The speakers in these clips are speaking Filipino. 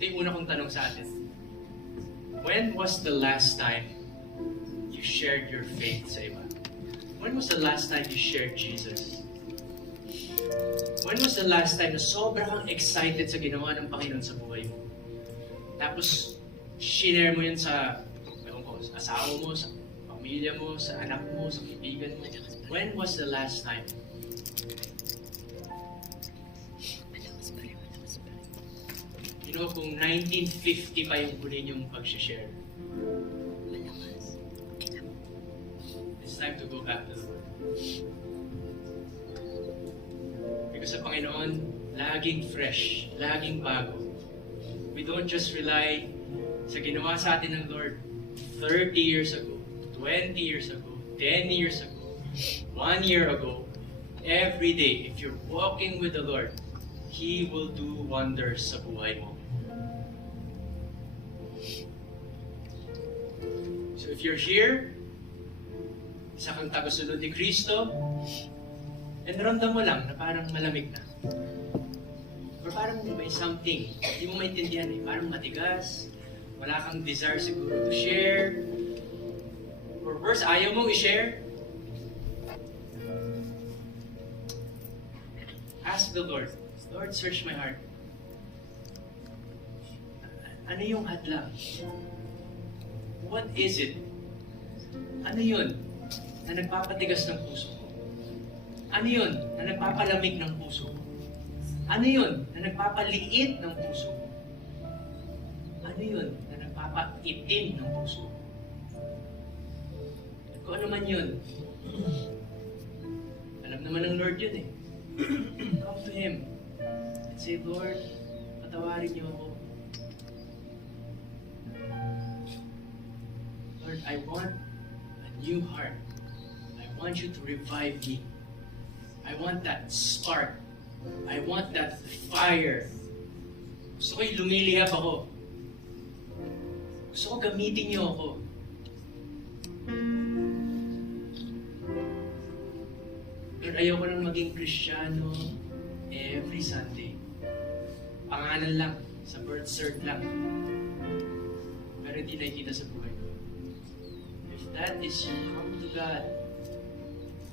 Ito yung una kong tanong sa atin. When was the last time you shared your faith sa iba? When was the last time you shared Jesus? When was the last time na sobra kang excited sa ginawa ng Panginoon sa buhay mo? Tapos, share mo yun sa, sa asawa mo, sa pamilya mo, sa anak mo, sa kaibigan mo. When was the last time? You know, kung 1950 pa yung huli yung pag-share, it's time to go back to the Lord. Because sa Panginoon, laging fresh, laging bago. We don't just rely sa ginawa sa atin ng Lord 30 years ago, 20 years ago, 10 years ago, 1 year ago. Every day, if you're walking with the Lord, He will do wonders sa buhay mo. So if you're here, isa kang tagasunod ni Kristo, and ramdam mo lang na parang malamig na. Or parang may something, hindi mo maintindihan eh. Parang matigas, wala kang desire siguro to share. Or worse, ayaw mong i-share. Ask the Lord, Lord, search my heart. Ano yung hadlang? What is it? Ano yun na nagpapatigas ng puso ko? Ano yun na nagpapalamig ng puso ko? Ano yun na nagpapaliit ng puso ko? Ano yun na nagpapaitim ng puso ko? Kung ano man yun, alam naman ng Lord yun eh. Come to Him and say, Lord, patawarin niyo ako. Lord, I want a new heart. I want you to revive me. I want that spark. I want that fire. Gusto ko'y lumilihap ako. Gusto ko gamitin niyo ako. Lord, ayoko nang maging Kristiyano every Sunday. Pangalan lang, sa birth cert lang. Pero hindi nakikita sa buhay ko. If that is you, come to God.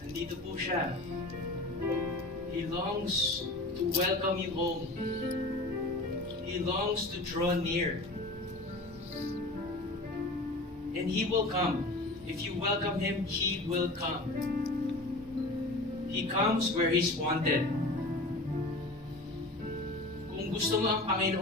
Nandito po siya. He longs to welcome you home. He longs to draw near. And He will come. If you welcome Him, He will come. He comes where He's wanted. Kung gusto mo ang Panginoon,